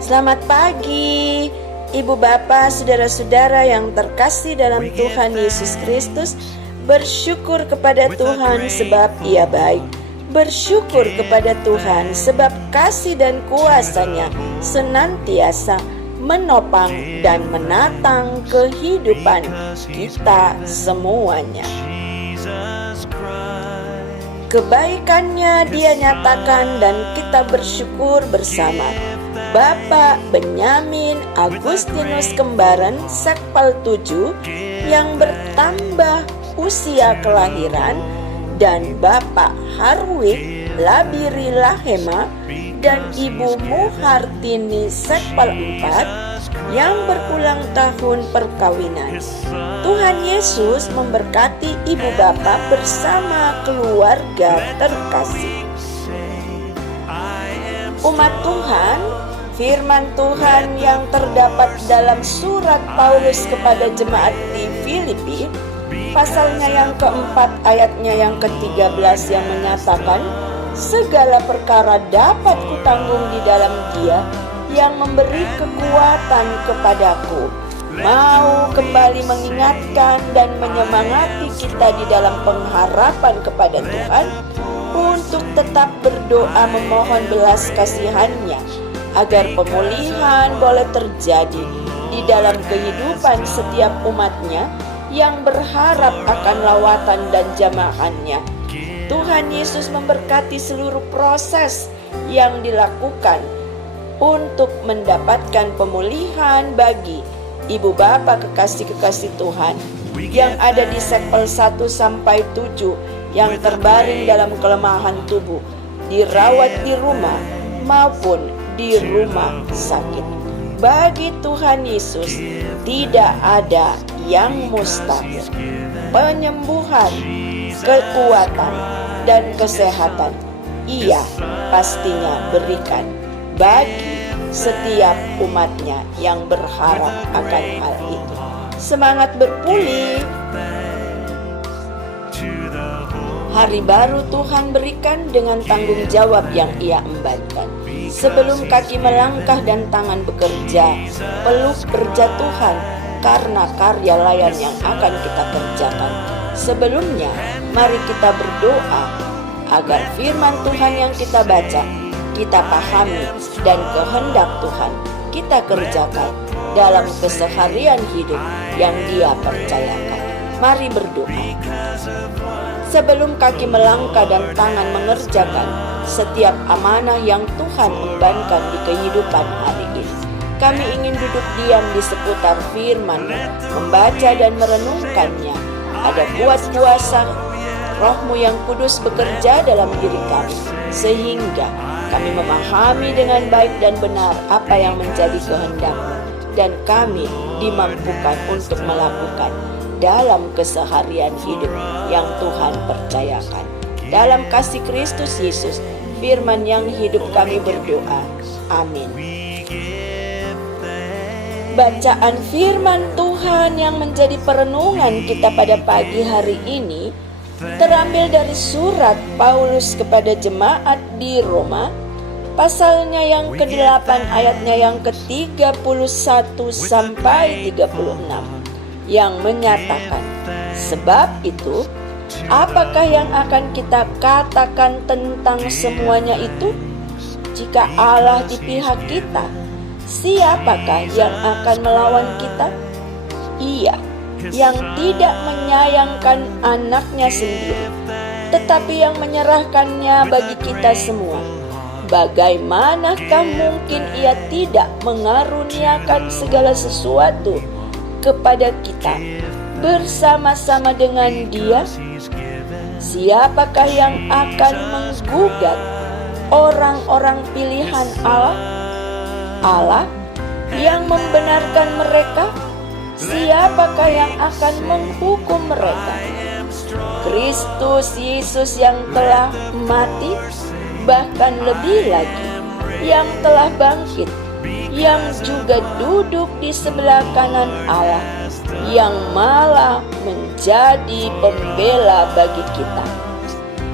Selamat pagi, Ibu Bapak, saudara-saudara yang terkasih dalam Tuhan Yesus Kristus. Bersyukur kepada Tuhan sebab Ia baik. Bersyukur kepada Tuhan sebab kasih dan kuasa-Nya senantiasa menopang dan menatang kehidupan kita semuanya. Kebaikannya Dia nyatakan dan kita bersyukur bersama. Bapak Benyamin Agustinus Kembaran Sekpal 7 yang bertambah usia kelahiran, dan Bapak Harwig Labiri Lahema dan Ibu Muhartini Sekpal 4 yang berulang tahun perkawinan. Tuhan Yesus memberkati ibu bapak bersama keluarga terkasih. Umat Tuhan, firman Tuhan yang terdapat dalam surat Paulus kepada jemaat di Filipi, pasalnya yang keempat ayatnya yang ke-13 yang menyatakan, segala perkara dapat kutanggung di dalam Dia yang memberi kekuatan kepadaku. Mau kembali mengingatkan dan menyemangati kita di dalam pengharapan kepada Tuhan untuk tetap berdoa memohon belas kasihan-Nya agar pemulihan boleh terjadi di dalam kehidupan setiap umat-Nya yang berharap akan lawatan dan jamaah-Nya. Tuhan Yesus memberkati seluruh proses yang dilakukan untuk mendapatkan pemulihan bagi ibu bapak kekasih-kekasih Tuhan yang ada di Sekpal 1 sampai 7 yang terbaring dalam kelemahan tubuh, dirawat di rumah maupun di rumah sakit. Bagi Tuhan Yesus tidak ada yang mustahil. Penyembuhan, kekuatan, dan kesehatan Ia pastinya berikan bagi setiap umat-Nya yang berharap akan hal itu. Semangat berpulih. Hari baru Tuhan berikan dengan tanggung jawab yang Ia embankan. Sebelum kaki melangkah dan tangan bekerja, peluk berjatuhan karena karya layan yang akan kita kerjakan. Sebelumnya, mari kita berdoa agar firman Tuhan yang kita baca, kita pahami, dan kehendak Tuhan kita kerjakan dalam keseharian hidup yang Dia percayakan. Mari berdoa. Sebelum kaki melangkah dan tangan mengerjakan setiap amanah yang Tuhan embankan di kehidupan hari ini, kami ingin duduk diam di seputar firman, membaca dan merenungkannya. Ada kuat kuasa Roh-Mu yang kudus bekerja dalam diri kami, sehingga kami memahami dengan baik dan benar apa yang menjadi kehendak-Mu, dan kami dimampukan untuk melakukan dalam keseharian hidup yang Tuhan percayakan. Dalam kasih Kristus Yesus, firman yang hidup kami berdoa. Amin. Bacaan firman Tuhan yang menjadi perenungan kita pada pagi hari ini terambil dari surat Paulus kepada jemaat di Roma, pasalnya yang ke-8 ayatnya yang ke-31 sampai 36 yang menyatakan, sebab itu apakah yang akan kita katakan tentang semuanya itu? Jika Allah di pihak kita, siapakah yang akan melawan kita? Ia yang tidak menyayangkan anaknya sendiri, tetapi yang menyerahkannya bagi kita semua, bagaimanakah mungkin Ia tidak mengaruniakan segala sesuatu kepada kita bersama-sama dengan Dia? Siapakah yang akan menggugat orang-orang pilihan Allah? Allah yang membenarkan mereka. Siapakah yang akan menghukum mereka? Kristus Yesus yang telah mati, bahkan lebih lagi yang telah bangkit, yang juga duduk di sebelah kanan Allah, yang malah menjadi pembela bagi kita.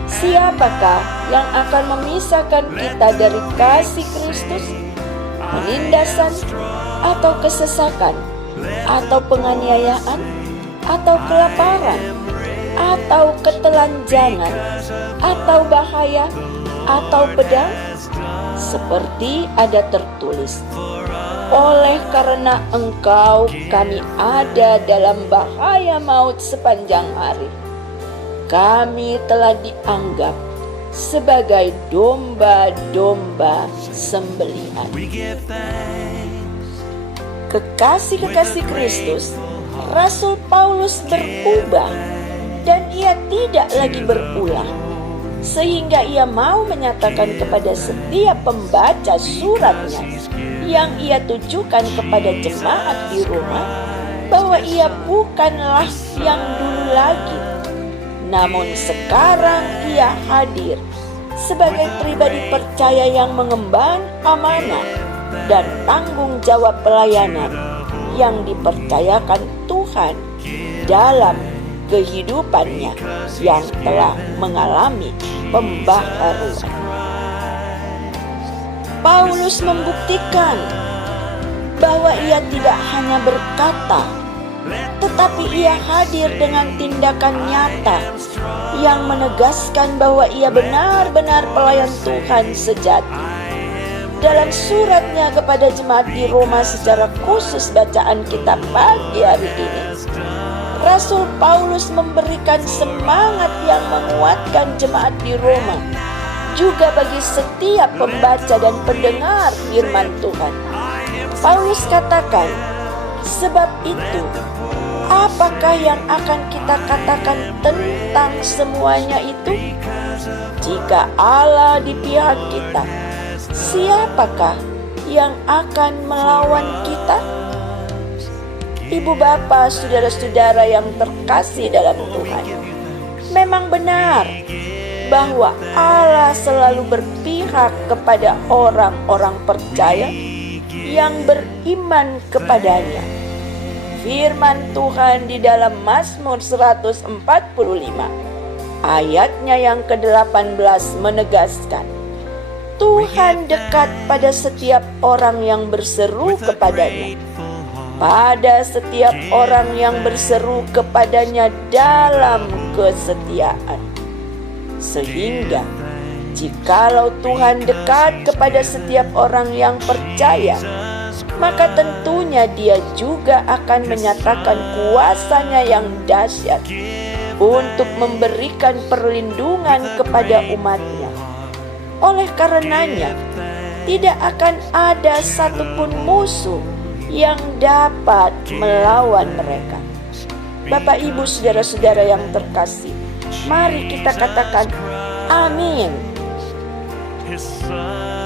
Siapakah yang akan memisahkan kita dari kasih Kristus? penindasan, atau kesesakan, atau penganiayaan, atau kelaparan, atau ketelanjangan, atau bahaya, atau pedang? Seperti ada tertulis, oleh karena engkau kami ada dalam bahaya maut sepanjang hari. Kami telah dianggap sebagai domba-domba sembelihan. Kekasih-kekasih Kristus, Rasul Paulus berubah dan ia tidak lagi berulah, sehingga ia mau menyatakan kepada setiap pembaca suratnya yang ia tujukan kepada jemaat di Roma bahwa ia bukanlah yang dulu lagi, namun sekarang ia hadir sebagai pribadi percaya yang mengemban amanah dan tanggung jawab pelayanan yang dipercayakan Tuhan dalam kehidupannya yang telah mengalami pembaharuan. Paulus membuktikan bahwa ia tidak hanya berkata, tetapi ia hadir dengan tindakan nyata yang menegaskan bahwa ia benar-benar pelayan Tuhan sejati. Dalam suratnya kepada jemaat di Roma, secara khusus bacaan kita pagi hari ini, Rasul Paulus memberikan semangat yang menguatkan jemaat di Roma, juga bagi setiap pembaca dan pendengar firman Tuhan. Paulus katakan, sebab itu, apakah yang akan kita katakan tentang semuanya itu? Jika Allah di pihak kita, siapakah yang akan melawan kita? Ibu bapa, saudara-saudara yang terkasih dalam Tuhan, memang benar bahwa Allah selalu berpihak kepada orang-orang percaya yang beriman kepadanya. Firman Tuhan di dalam Mazmur 145 ayatnya yang ke-18 menegaskan, Tuhan dekat pada setiap orang yang berseru kepadanya, pada setiap orang yang berseru kepadanya dalam kesetiaan. Sehingga jikalau Tuhan dekat kepada setiap orang yang percaya, maka tentunya Dia juga akan menyatakan kuasa-Nya yang dahsyat untuk memberikan perlindungan kepada umat-Nya. Oleh karenanya, tidak akan ada satupun musuh yang dapat melawan mereka. Bapak, Ibu, saudara-saudara yang terkasih, mari kita katakan amin.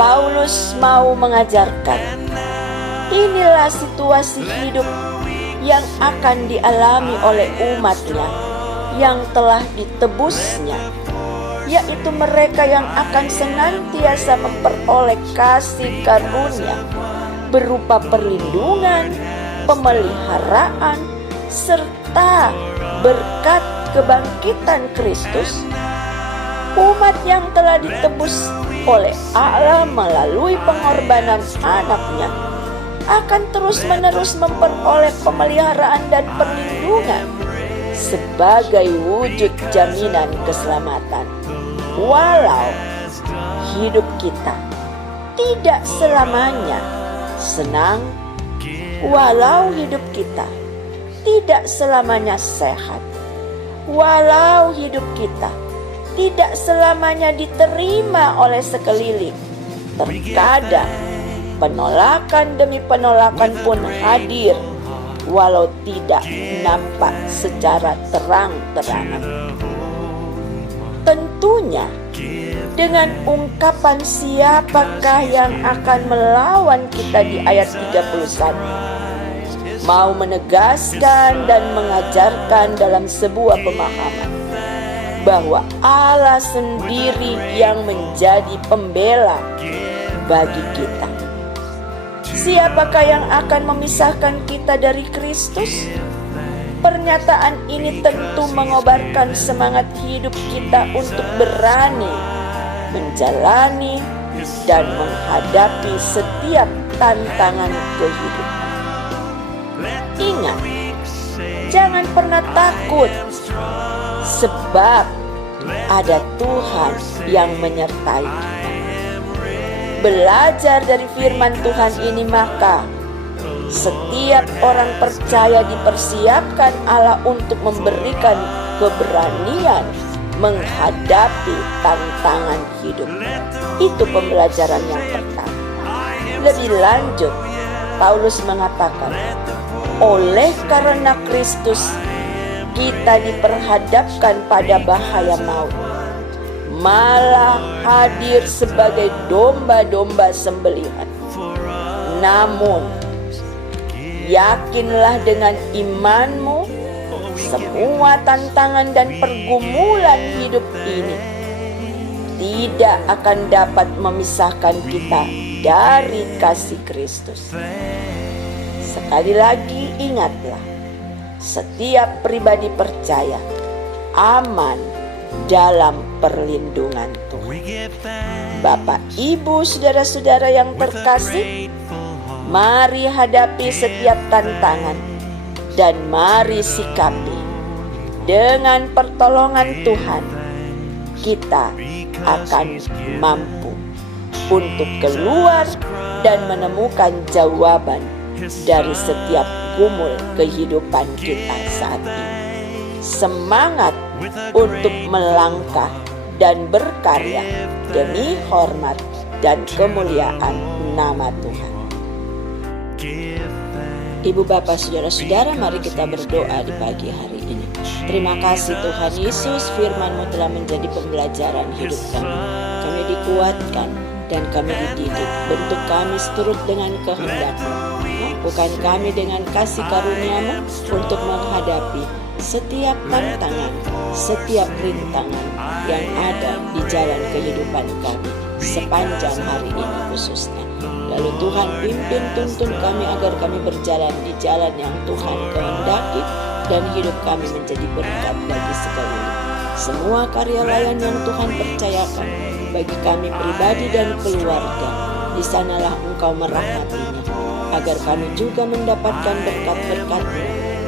Paulus mau mengajarkan, inilah situasi hidup yang akan dialami oleh umatnya yang telah ditebusnya, yaitu mereka yang akan senantiasa memperoleh kasih karunia berupa perlindungan, pemeliharaan, serta berkat kebangkitan Kristus. Umat yang telah ditebus oleh Allah melalui pengorbanan anaknya akan terus-menerus memperoleh pemeliharaan dan perlindungan sebagai wujud jaminan keselamatan. Walau hidup kita tidak selamanya senang, walau hidup kita tidak selamanya sehat, walau hidup kita tidak selamanya diterima oleh sekeliling, terkadang penolakan demi penolakan pun hadir, walau tidak nampak secara terang-terangan. Tentunya dengan ungkapan siapakah yang akan melawan kita di ayat 31, mau menegaskan dan mengajarkan dalam sebuah pemahaman bahwa Allah sendiri yang menjadi pembela bagi kita. Siapakah yang akan memisahkan kita dari Kristus? Pernyataan ini tentu mengobarkan semangat hidup kita untuk berani menjalani dan menghadapi setiap tantangan kehidupan. Ingat, jangan pernah takut, sebab ada Tuhan yang menyertai kita. Belajar dari firman Tuhan ini, maka setiap orang percaya dipersiapkan Allah untuk memberikan keberanian menghadapi tantangan hidup. Itu pembelajaran yang pertama. Lebih lanjut, Paulus mengatakan, oleh karena Kristus kita diperhadapkan pada bahaya maut, malah hadir sebagai domba-domba sembelihan. Namun yakinlah dengan imanmu, semua tantangan dan pergumulan hidup ini tidak akan dapat memisahkan kita dari kasih Kristus. Sekali lagi ingatlah, setiap pribadi percaya aman dalam perlindungan Tuhan. Bapak, Ibu, saudara-saudara yang terkasih, mari hadapi setiap tantangan dan mari sikapi. Dengan pertolongan Tuhan, kita akan mampu untuk keluar dan menemukan jawaban dari setiap gumul kehidupan kita saat ini. Semangat untuk melangkah dan berkarya demi hormat dan kemuliaan nama Tuhan. Ibu, Bapak, saudara-saudara, mari kita berdoa di pagi hari ini. Terima kasih Tuhan Yesus, firman-Mu telah menjadi pembelajaran hidup kami. Kami dikuatkan dan kami dididik. Bentuk kami seturut dengan kehendak-Mu. Mampukan kami dengan kasih karunia-Mu untuk menghadapi setiap tantangan, setiap rintangan yang ada di jalan kehidupan kami sepanjang hari ini khususnya. Lalu Tuhan pimpin tuntun kami agar kami berjalan di jalan yang Tuhan kehendaki dan hidup kami menjadi berkat bagi sekeliling. Semua karya layan yang Tuhan percayakan bagi kami pribadi dan keluarga, di sanalah Engkau merahmatinya, agar kami juga mendapatkan berkat-berkat-Mu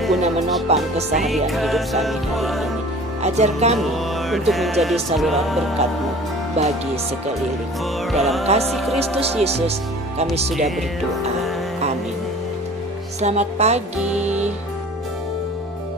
guna menopang keseharian hidup kami hari ini. Ajar kami untuk menjadi saluran berkat-Mu bagi sekeliling. Dalam kasih Kristus Yesus kami sudah berdoa. Amin. Selamat pagi.